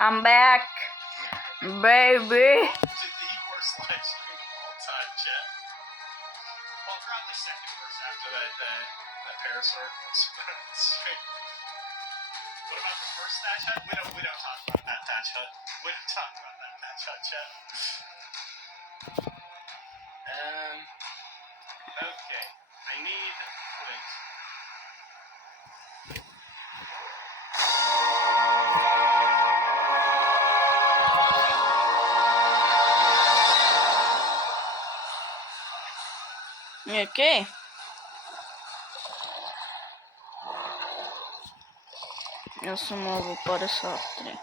I'm back, baby. To the worst live stream of all time, chat. Well, probably second worst after that Parasaur stream. What about the first Thatch Hut? We don't talk about that Thatch Hut. We don't talk about that Thatch Hut, chat. Okay. I need flint. Okay. Já jsem mal o 53.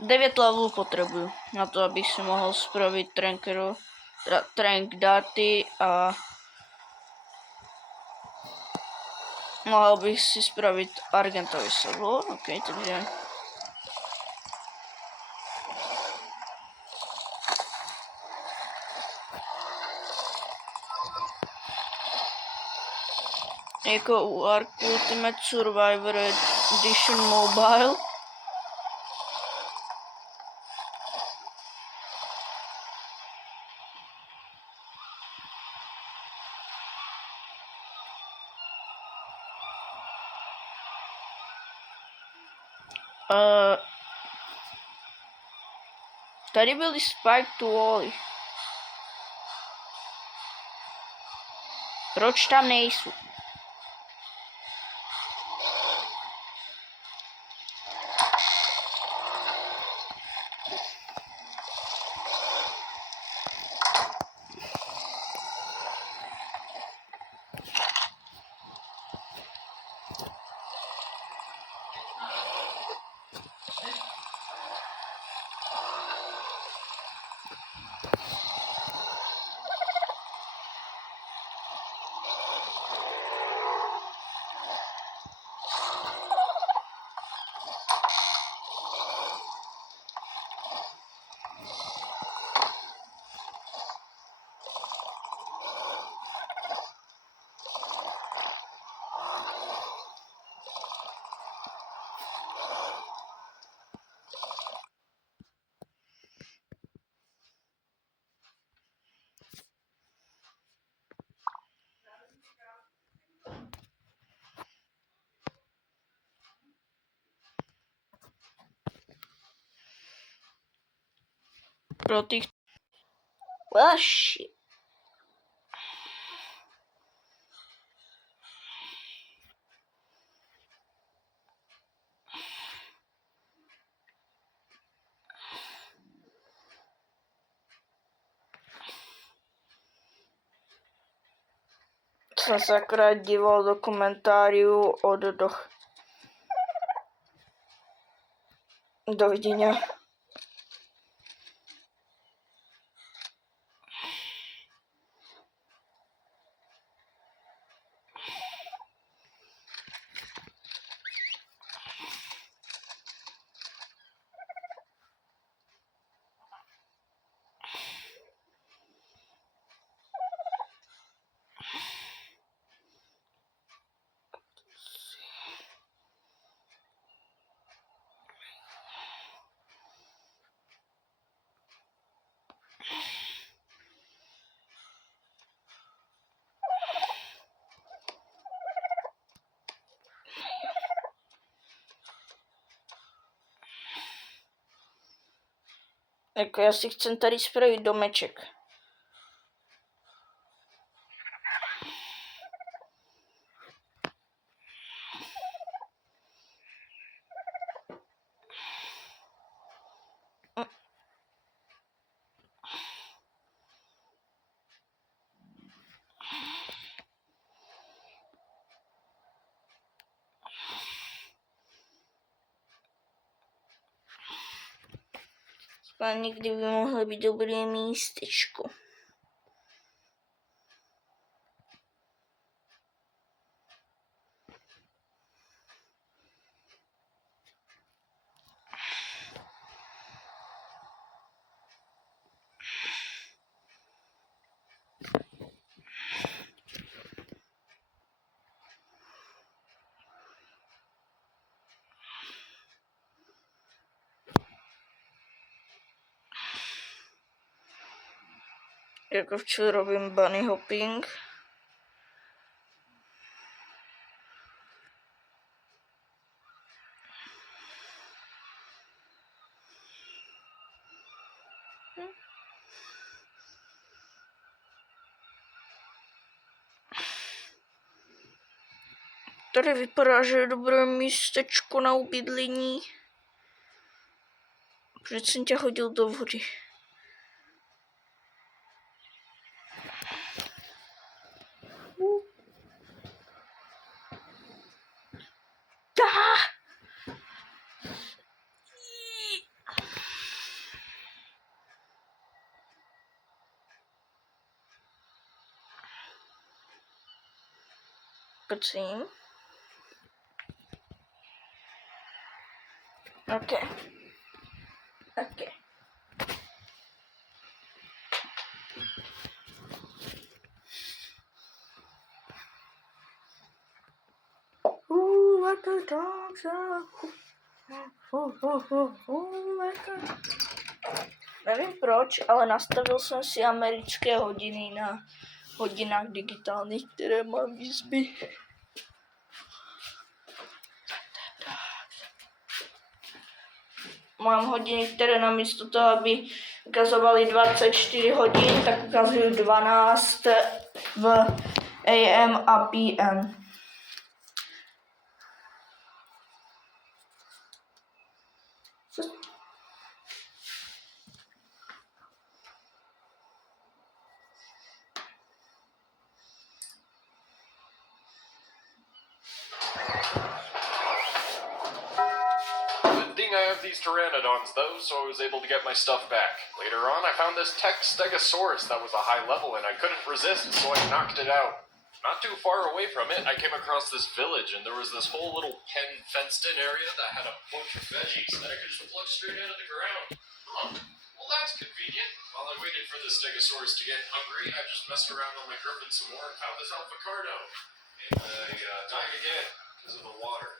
Devět levelů potřebuju na to, abych si mohl spravit trank darty a mohl bych si spravit argentový sedlo. Ok, takže jako u Ark Ultimate Survivor Edition Mobile. Tady byly Spike to Wally. Proč tam nejsou? Pro těch... Well, shit. Jsem se akorát díval do komentářů od Dovidění. Jako já si chcem tady spravit domeček. A někdy by mohlo být dobré místečko. Jako včera robím bunny hopping. Tady vypadá, že je dobré místečko na ubydlení. Proč jsem tě hodil do vody? Prosím. OK. Let the dogs out. Nevím proč, ale nastavil jsem si americké hodiny na hodinách digitálních, které mám výzvy. Mám hodiny, které namísto toho, aby ukazovaly 24 hodin, tak ukazují 12 v AM a PM. I have these pteranodons, though, so I was able to get my stuff back. Later on, I found this tech stegosaurus that was a high level, and I couldn't resist, so I knocked it out. Not too far away from it, I came across this village, and there was this whole little pen fenced-in area that had a bunch of veggies that I could just pluck straight out of the ground. Huh. Well, that's convenient. While I waited for the stegosaurus to get hungry, I just messed around on my griffin some more and found this avocado. And I died again because of the water.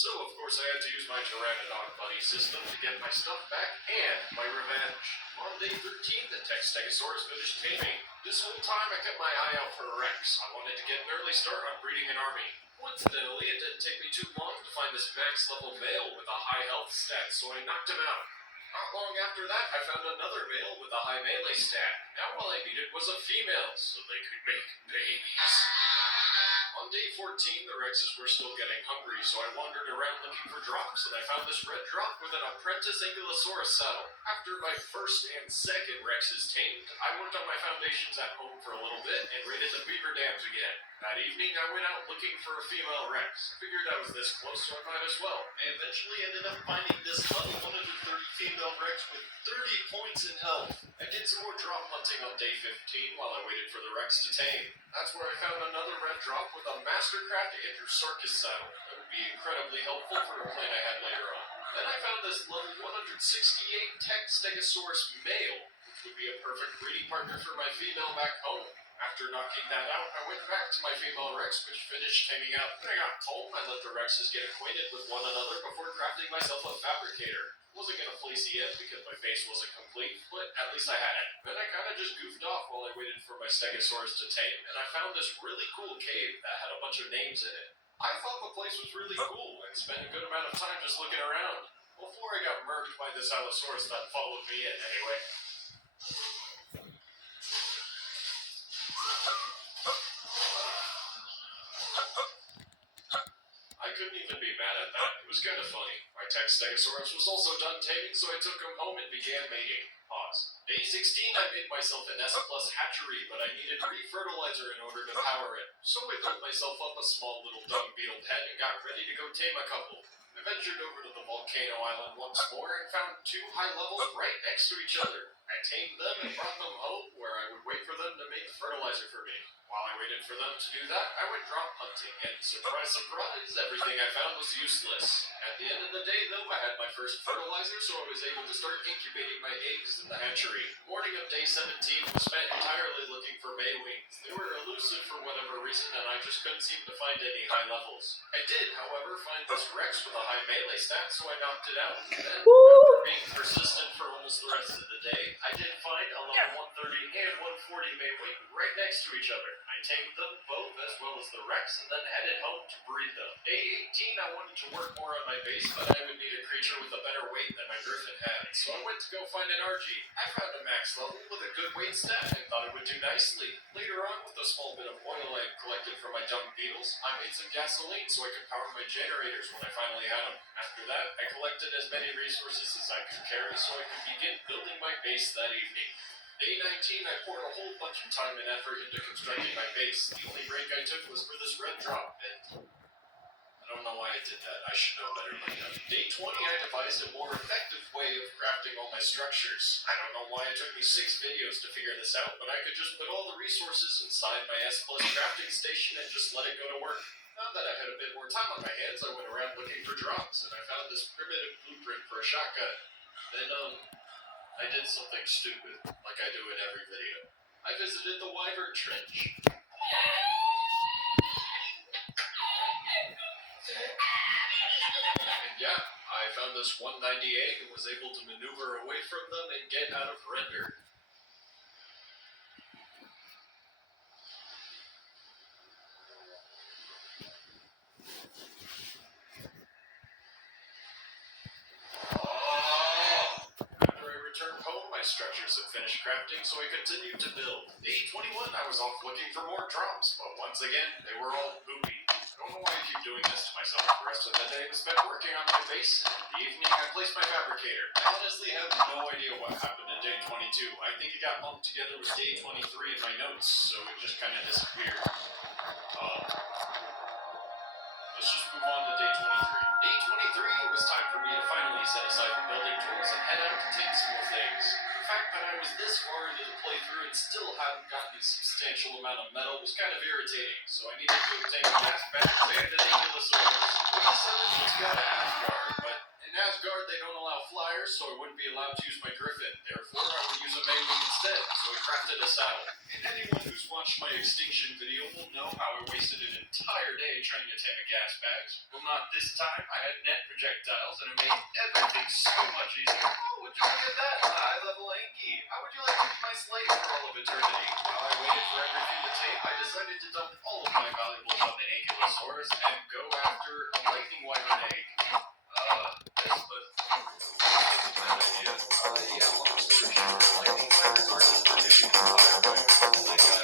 So, of course, I had to use my Pteranodon buddy system to get my stuff back and my revenge. On day 13, the tech stegosaurus finished taming. This whole time, I kept my eye out for a Rex. I wanted to get an early start on breeding an army. Coincidentally, it didn't take me too long to find this max-level male with a high health stat, so I knocked him out. Not long after that, I found another male with a high melee stat. Now all I needed was a female, so they could make babies. On day 14, the Rexes were still getting hungry, so I wandered around looking for drops, and I found this red drop with an apprentice Ankylosaurus saddle. After my first and second Rexes tamed, I worked on my foundations at home for a little bit and raided the beaver dams again. That evening, I went out looking for a female Rex. Figured I was this close, so I might as well. I eventually ended up finding this level 130 female Rex with 30 points in health. I did some more drop hunting on day 15 while I waited for the Rex to tame. That's where I found another red drop with a Mastercraft Andrewsarchus saddle. That would be incredibly helpful for a plan I had later on. Then I found this level 168 Tech Stegosaurus male, which would be a perfect breeding partner for my female back home. After knocking that out, I went back to my female Rex, which finished taming out. When I got home, I let the Rexes get acquainted with one another before crafting myself a fabricator. Wasn't gonna place yet because my face wasn't complete, but at least I had it. Then I kinda just goofed off while I waited for my Stegosaurus to tame, and I found this really cool cave that had a bunch of names in it. I thought the place was really cool and spent a good amount of time just looking around. Before I got murked by this Allosaurus that followed me in, anyway. I couldn't even be mad at that. It was kind of funny. My Tech Stegosaurus was also done taming, so I took him home and began mating. Pause. Day 16, I made myself an S+ hatchery, but I needed refertilizer in order to power it. So I built myself up a small little dung beetle pen and got ready to go tame a couple. I ventured over to the volcano island once more and found 2 high levels right next to each other. I tamed them and brought them home, where I would wait for them to make fertilizer for me. While I waited for them to do that, I went drop hunting, and surprise, surprise, everything I found was useless. At the end of the day, though, I had my first fertilizer, so I was able to start incubating my eggs in the hatchery. Morning of day 17 was spent entirely looking for May wings. They were elusive for whatever reason, and I just couldn't seem to find any high levels. I did, however, find this Rex with a high melee stat, so I knocked it out. Then, after being persistent for almost the rest of the day, I did find a level 130 and 140 May wing right next to each other. I tamed them both as well as the Rex, and then headed home to breed them. Day 18, I wanted to work more on my base, but I would need a creature with a better weight than my Griffin had, so I went to go find an RG. I found a max level with a good weight stat and thought it would do nicely. Later on, with a small bit of oil I had collected from my dung beetles, I made some gasoline so I could power my generators when I finally had them. After that, I collected as many resources as I could carry so I could begin building my base that evening. Day 19, I poured a whole bunch of time and effort into constructing my base. The only break I took was for this red drop, and I don't know why I did that. I should know better than that. Day 20, I devised a more effective way of crafting all my structures. I don't know why it took me 6 videos to figure this out, but I could just put all the resources inside my S Plus crafting station and just let it go to work. Now that I had a bit more time on my hands, I went around looking for drops, and I found this primitive blueprint for a shotgun. Then, I did something stupid, like I do in every video. I visited the Wyvern Trench. And yeah, I found this 198 and was able to maneuver away from them and get out of render. After I returned home, my structures had finished crafting, so I continued to build. Day 21, I was off looking for more drops, but once again, they were all poopy. I don't know why I keep doing this to myself. The rest of the day was spent working on my base, and in the evening, I placed my fabricator. I honestly have no idea what happened to day 22. I think it got lumped together with day 23 in my notes, so it just kind of disappeared. Let's just move on to day 23. Day 23, it was time for me to finally set aside the building tools and head out to take some more things. The fact that I was this far into the playthrough and still hadn't gotten a substantial amount of metal was kind of irritating, so I needed to obtain gas bags and an Ankylosaurus. What I said was got to Asgard, but in Asgard they don't allow flyers, so I wouldn't be allowed to use my Griffin. Therefore, I would use a Maywing instead, so I crafted a saddle. And anyone who's watched my extinction video will know how I wasted an entire day trying to tame a gas bag. Well, not this time. I had net projectiles, and it made everything so much easier. Oh, would you look at that? A high-level Anky. How would you like to be my slave for all of eternity? While I waited for everything to tame, I decided to dump all of my valuables on the Ankylosaurus and go after a lightning wyvern egg. Yes, but bad idea. Yeah, long story short, lightning wyverns aren't as forgiving as fire wyverns. They got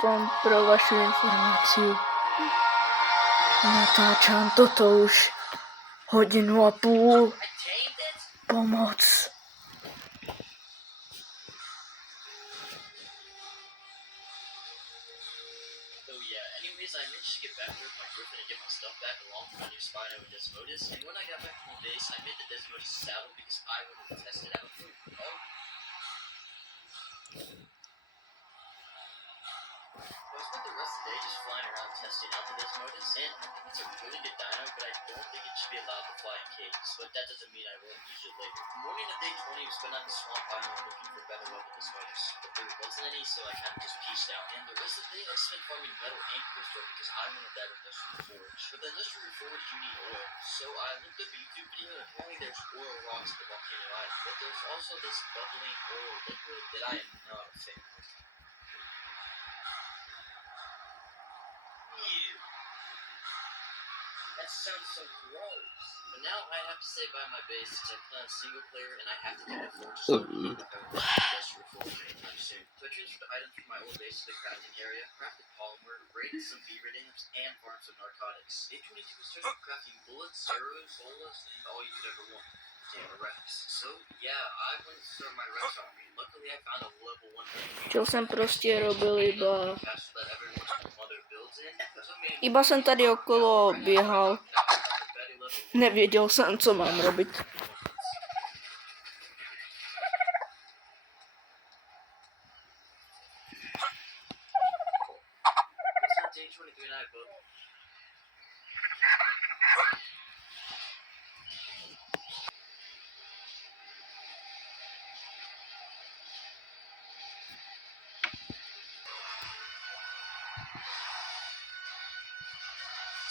Potom pro vaši informáciu natáčam toto už 1.5 hodiny. Pomoc. So yeah, anyways, I managed to get back there with my girlfriend and get my stuff back along with my new Spino and Desmodus. And when I got back from the base, I made the Desmodus saddle because I wanted to test it out. I spent the rest of the day just flying around testing out the Desmodus, and I think it's a really good dino, but I don't think it should be allowed to fly in cages, but that doesn't mean I won't use it later. The morning of day 20, we spent on the swamp island looking for better level Desmodus, but there wasn't any, so I kind of just pieced out. And the rest of the day, I spent farming metal and crystal because I wanted that industrial forge. For the industrial forge, you need oil, so I looked up a YouTube video, and apparently there's oil rocks at the volcano island, but there's also this bubbling oil liquid that I am not a fan of. Ew. That sounds so gross. But now I have to stay by my base since I play on single player and I have to get a forge so I don't have an industrial forge anytime soon. So I transferred items from my old base to the crafting area, crafted polymer, raided some beaver dams, and farmed some narcotics. Day 22 started crafting bullets, arrows, bolas, and all you could ever want. Damn, a Rex. So yeah, I went to start my Rex army. Luckily I found a level 1 Čo jsem prostě robil iba... castle that everyone's mother builds in. So I mean, Iba jsem tady okolo běhal. Nevěděl jsem, co mám robiť.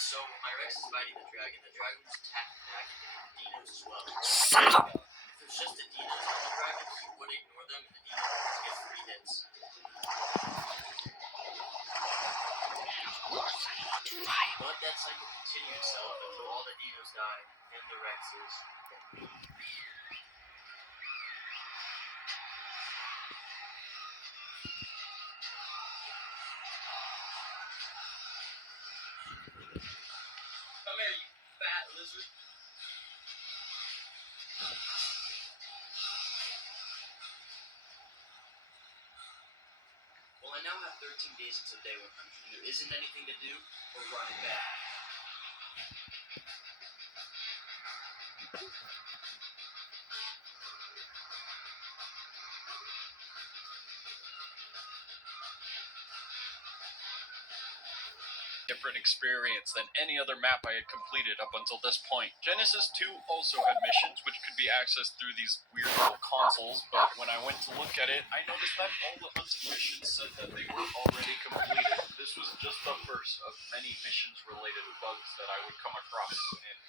So my Rex is fighting the dragon was attacking back and hitting the dinos as well. Son of a... If it was just the dinos on the dragon, he would ignore them and the dinos would get 3 hits. But that cycle continued itself until all the dinos died and the Rexes. Come here, you fat lizard. Well, I now have 13 days until day 100, and there isn't anything to do or run it back. Different experience than any other map I had completed up until this point. Genesis 2 also had missions which could be accessed through these weird little consoles, but when I went to look at it, I noticed that all the hunted missions said that they were already completed. This was just the first of many missions related bugs that I would come across, and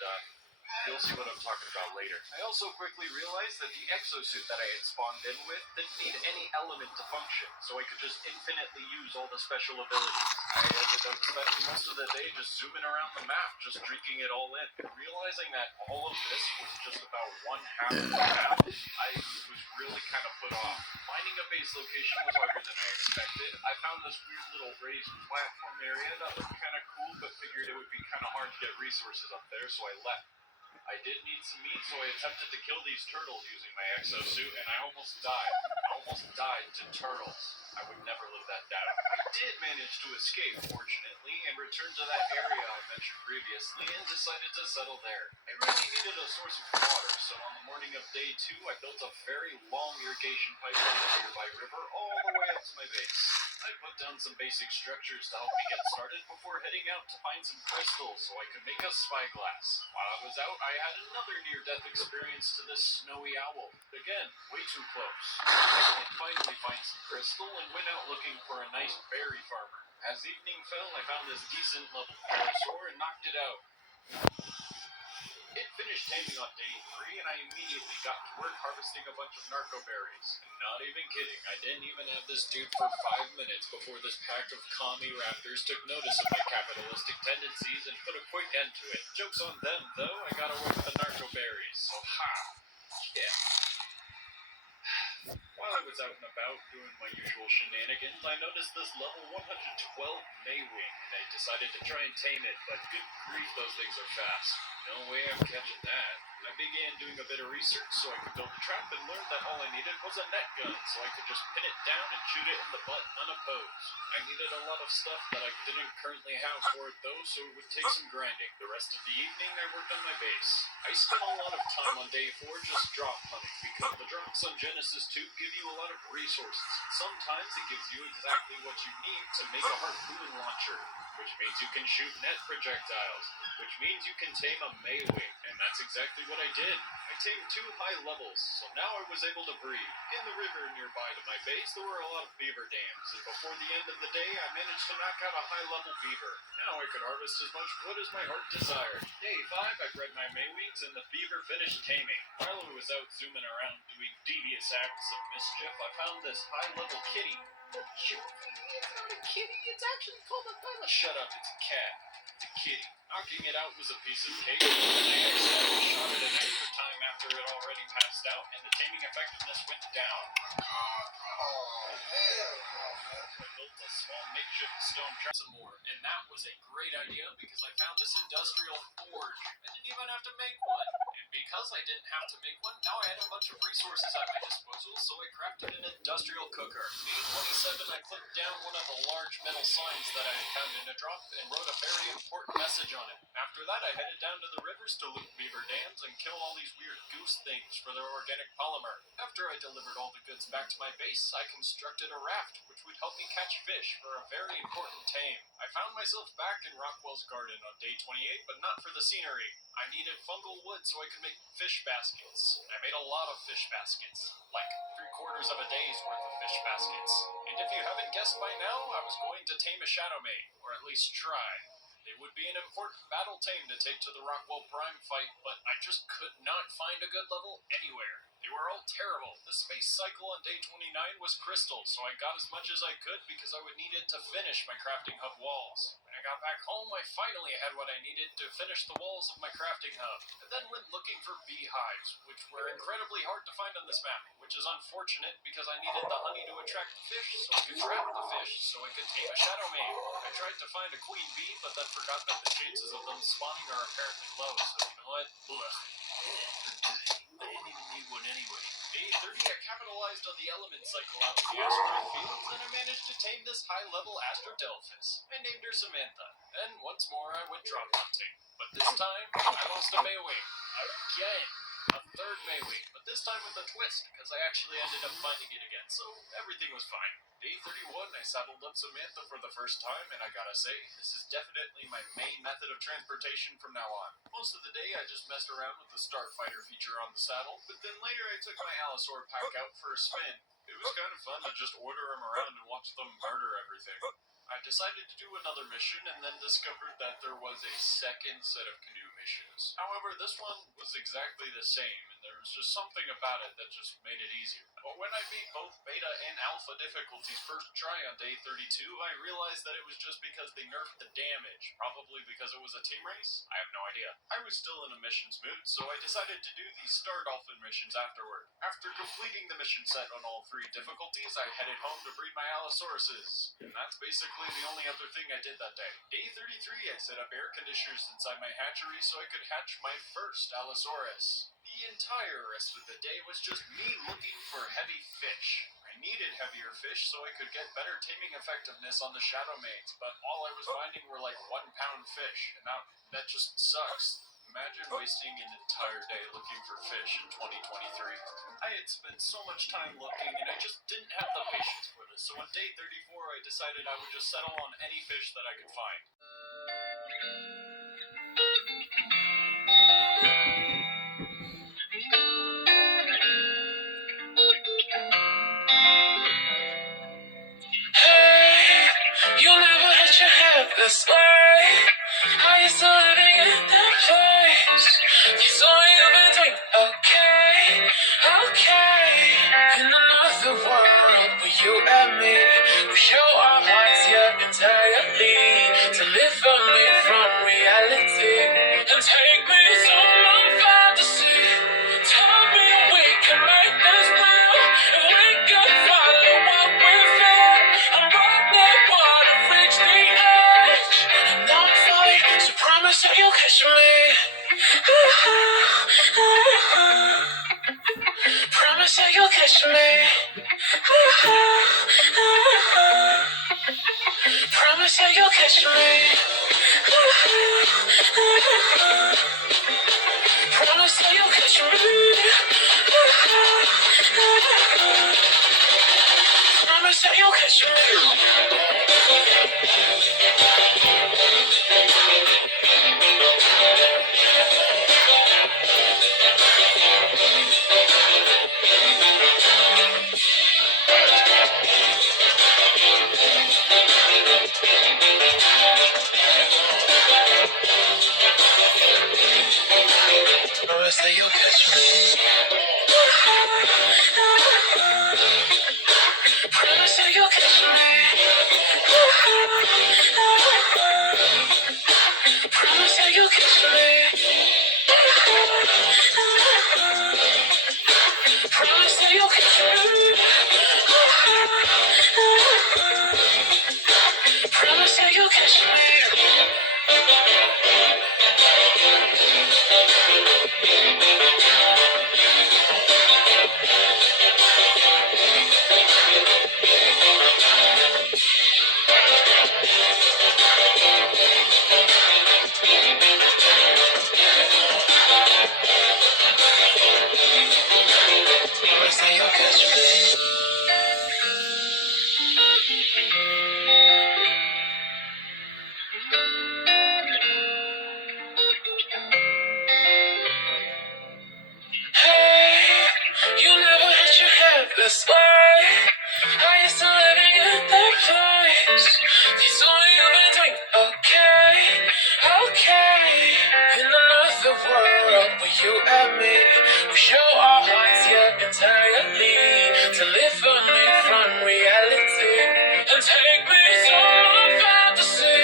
You'll see what I'm talking about later. I also quickly realized that the exosuit that I had spawned in with didn't need any element to function, so I could just infinitely use all the special abilities. I ended up spending most of the day just zooming around the map, just drinking it all in. Realizing that all of this was just about one half of the map, I was really kind of put off. Finding a base location was harder than I expected. I found this weird little raised platform area that looked kind of cool, but figured it would be kind of hard to get resources up there, so I left. I did need some meat, so I attempted to kill these turtles using my exosuit, and I almost died. I almost died to turtles. I would never live that down. I did manage to escape, fortunately, and returned to that area I mentioned previously and decided to settle there. I really needed a source of water, so on the morning of day 2, I built a very long irrigation pipe from the nearby river all the way up to my base. I put down some basic structures to help me get started before heading out to find some crystals so I could make a spyglass. While I was out, I had another near-death experience to this snowy owl. Again, way too close. I did finally find some crystal and went out looking for a nice berry farmer. As evening fell, I found this decent level parasaur and knocked it out. It finished taming on day 3, and I immediately got to work harvesting a bunch of narco berries. Not even kidding, I didn't even have this dude for 5 minutes before this pack of commie raptors took notice of my capitalistic tendencies and put a quick end to it. Joke's on them, though, I got away with the narco berries, so ha! Yeah. While I was out and about doing my usual shenanigans, I noticed this level 112 Maywing, and I decided to try and tame it, but good grief, those things are fast. No way I'm catching that. I began doing a bit of research so I could build a trap and learned that all I needed was a net gun, so I could just pin it down and shoot it in the butt unopposed. I needed a lot of stuff that I didn't currently have for it though, so it would take some grinding. The rest of the evening I worked on my base. I spent a lot of time on day 4 just drop hunting, because the drops on Genesis 2 give you a lot of resources, and sometimes it gives you exactly what you need to make a harpoon launcher, which means you can shoot net projectiles, which means you can tame a Maywing, and that's exactly what I did. I tamed 2 high levels, so now I was able to breathe. In the river nearby to my base, there were a lot of beaver dams, and before the end of the day, I managed to knock out a high-level beaver. Now I could harvest as much wood as my heart desired. Day 5, I bred my Maywings, and the beaver finished taming. While I was out zooming around doing devious acts of mischief, I found this high-level kitty. It's not a kitty, it's actually called a bella. Shut up, it's a cat. It's a kitty. Knocking it out was a piece of cake, and I accidentally shot it an extra time after it already passed out, and the taming effectiveness went down. I built a small makeshift stone trap some more, and that was a great idea because I found this industrial forge. I didn't even have to make one. And because I didn't have to make one, now I had a bunch of resources at my disposal, so I crafted an industrial cooker. Day 27, I clipped down one of the large metal signs that I had found in a drop and wrote a very important message on it. After that, I headed down to the rivers to loot beaver dams and kill all these weird goose things for their organic polymer. After I delivered all the goods back to my base, I constructed a raft, which would help me catch fish for a very important tame. I found myself back in Rockwell's garden on day 28, but not for the scenery. I needed fungal wood so I could make fish baskets. I made a lot of fish baskets, like 3/4 of a day's worth of fish baskets. And if you haven't guessed by now, I was going to tame a Shadow Maid, or at least try. It would be an important battle tame to take to the Rockwell Prime fight, but I just could not find a good level anywhere. They were all terrible. The space cycle on day 29 was crystal, so I got as much as I could because I would need it to finish my crafting hub walls. When I got back home, I finally had what I needed to finish the walls of my crafting hub, and then went looking for beehives, which were incredibly hard to find on this map, which is unfortunate because I needed the honey to attract the fish so I could trap the fish so I could tame a Shadow Maid. I tried to find a queen bee, but then forgot that the chances of them spawning are apparently low, so you know what? Ugh. I didn't even need one anyway. Day 30, I capitalized on the element cycle out in the asteroid fields, and I managed to tame this high-level Astrodelphis. I named her Samantha, and once more I went drop hunting. But this time, I lost a Maywing. Again. a third May week, but this time with a twist, because I actually ended up finding it again, so everything was fine. Day 31, I saddled up Samantha for the first time, and I gotta say, this is definitely my main method of transportation from now on. Most of the day, I just messed around with the Starfighter feature on the saddle, but then later I took my Allosaur pack out for a spin. It was kind of fun to just order them around and watch them murder everything. I decided to do another mission and then discovered that there was a second set of canoe missions. However, this one was exactly the same, and there was just something about it that just made it easier. But when I beat both beta and alpha difficulties first try on day 32, I realized that it was just because they nerfed the damage. Probably because it was a team race? I have no idea. I was still in a missions mood, so I decided to do the Star Dolphin missions afterward. After completing the mission set on all 3 difficulties, I headed home to breed my Allosauruses. And that's basically the only other thing I did that day. Day 33, I set up air conditioners inside my hatchery so I could hatch my first Allosaurus. The entire rest of the day was just me looking for heavy fish. I needed heavier fish so I could get better taming effectiveness on the shadow mates, but all I was finding were like 1-pound fish, and that just sucks. Imagine wasting an entire day looking for fish in 2023. I had spent so much time looking and I just didn't have the patience for this, so on day 34 I decided I would just settle on any fish that I could find. Hey, you never hit your head this way. Are you still living in that place? You told me you've been doing okay, okay. In another world where you and me, we show our hearts yet entirely, deliver me from reality and take me to my fantasy. Tell me we can make this real, if we can follow what we feel. I'm running water, reach the edge, and I'm falling, so promise that you'll catch me. Promise that you'll catch me. Promise that you'll catch me. Promise that you'll catch me. Promise that you'll catch me. Promise that you'll catch me. Promise that you'll catch me. Promise that you'll catch me. Promise that you'll catch me. Promise that you'll catch me. Promise that you'll catch me. Hey, you never hit your head this way. Are you still living in that place? You told me you've been doing okay, okay. In another world where you and me, we show our hearts yet entirely, deliver me from reality and take me to my fantasy.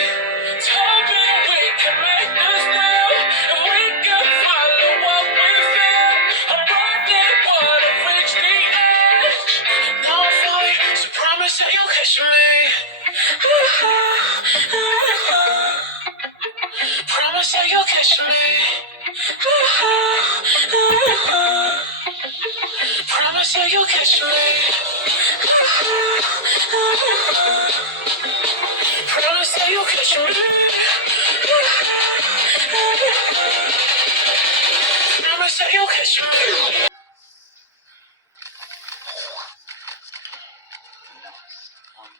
Tell me we can make this real, if we can follow what we feel. I'm running water, reach the edge, and now I'm falling, so promise that you'll catch me. Promise that you'll catch me. Promise that you'll catch me. Promise that you'll catch me. Promise that you'll catch me. On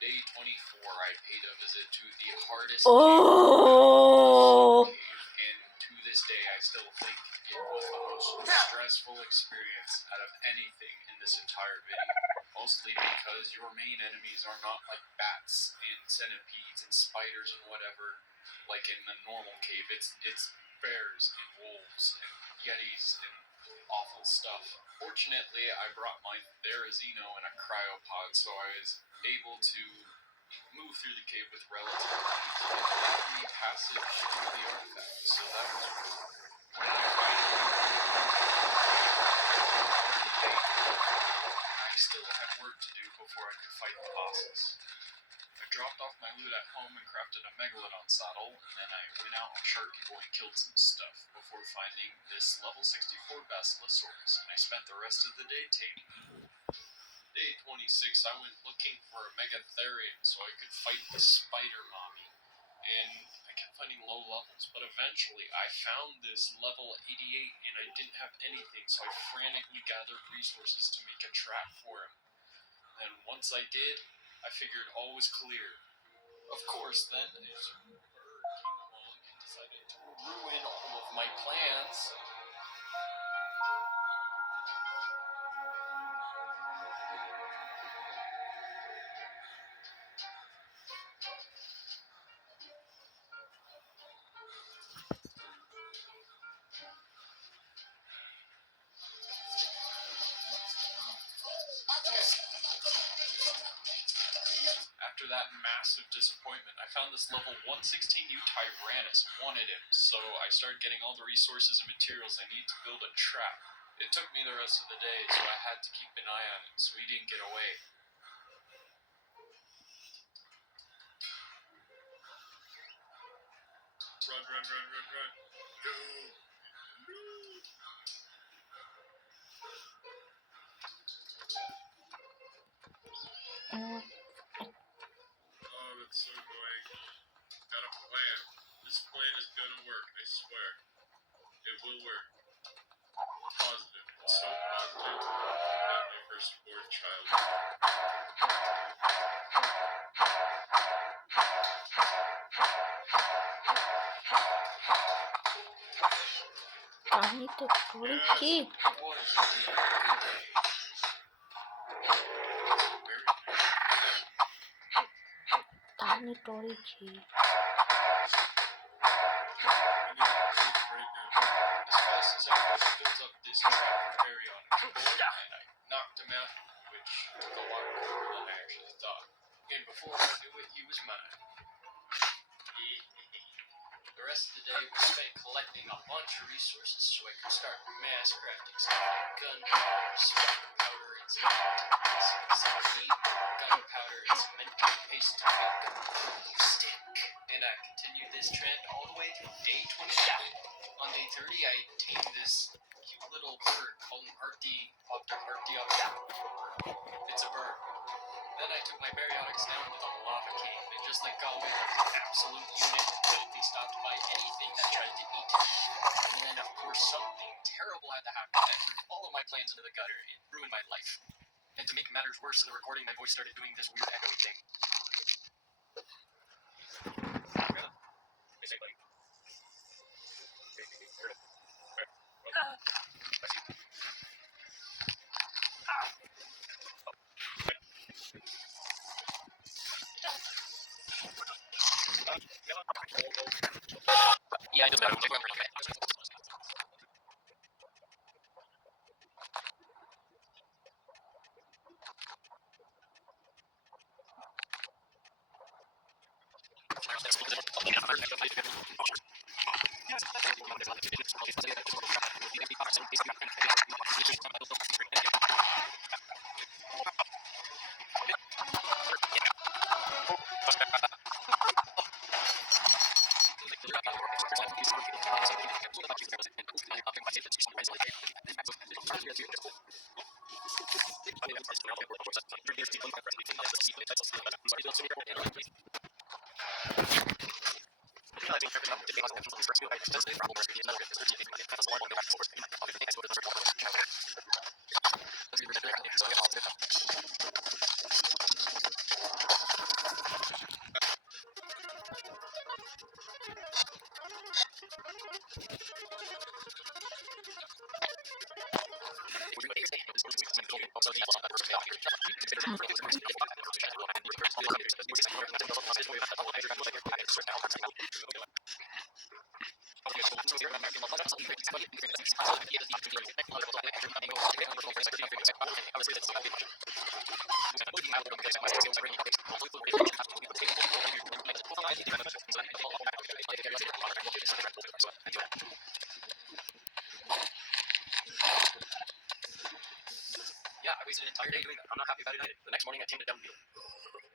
day 24, I paid a visit to the hardest Oh. cave, and to this day, I still think it was the most stressful experience out of anything in this entire video. Mostly because your main enemies are not like bats and centipedes and spiders and whatever, like in the normal cave. It's bears and wolves and yetis and awful stuff. Fortunately, I brought my Therizino in a cryopod, so I was able to move through the cave with relative ease and allow me passage to the artifact, so that was good. When I finally I still had work to do before I could fight the bosses. I dropped off my loot at home and crafted a Megalodon saddle, and then I went out on Sharky Boy and killed some stuff before finding this level 64 Basilosaurus, and I spent the rest of the day taming. Day 26, I went looking for a Megatherium so I could fight the Spider Mommy, and I kept finding low levels, but eventually I found this level 88 and I didn't have anything, so I frantically gathered resources to make a trap for him. And once I did, I figured all was clear. Of course, then, a certain bird came along and decided to ruin all of my plans. After that massive disappointment, I found this level 116U Tyrannus and wanted him, so I started getting all the resources and materials I need to build a trap. It took me the rest of the day, so I had to keep an eye on him so he didn't get away. Run, run, run, run, run. No. Oh, that's so annoying. Got a plan. This plan is gonna work, I swear. It will work. Positive. It's so positive. I got my firstborn child. Tahni to trojky. It was indeed a good day. Tahni trojky. As fast as I could, I built up this trap for Baryon and I knocked him out, which took a lot quicker than I actually thought. And before I knew it, he was mine. The rest of the day was spent collecting a bunch of resources so I could start mass crafting stuff like gunpowder, spark powder, and some neat gunpowder and cement paste to make a glue stick. And I continued this trend all the way to day 29. On day 30, I tamed this cute little bird called an Archaeopteryx. It's a bird. Then I took my baryonyx down with a lava cave, and just like Galway left an absolute unit until they stopped by anything that tried to eat it. And then, of course, something terrible had to happen that threw all of my plans into the gutter and ruined my life. And to make matters worse in the recording, my voice started doing this weird echoey thing. Yeah, I just got it. Yeah, I wasted an entire day doing that. I'm not happy about it either. The next morning I tamed a dumb beetle.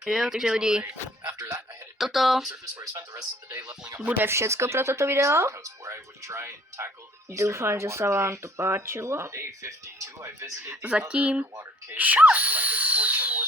Jo, takže lidi, After that, I headed toto back to the surface where I spent the rest of the day leveling up my bude weapons, všecko heading pro over toto to the video. coast where I would try and tackle the eastern Doufám, že underwater sa vám cave. to páčilo. Day 52, I visited the Zatím other underwater cave. čus! My good fortune was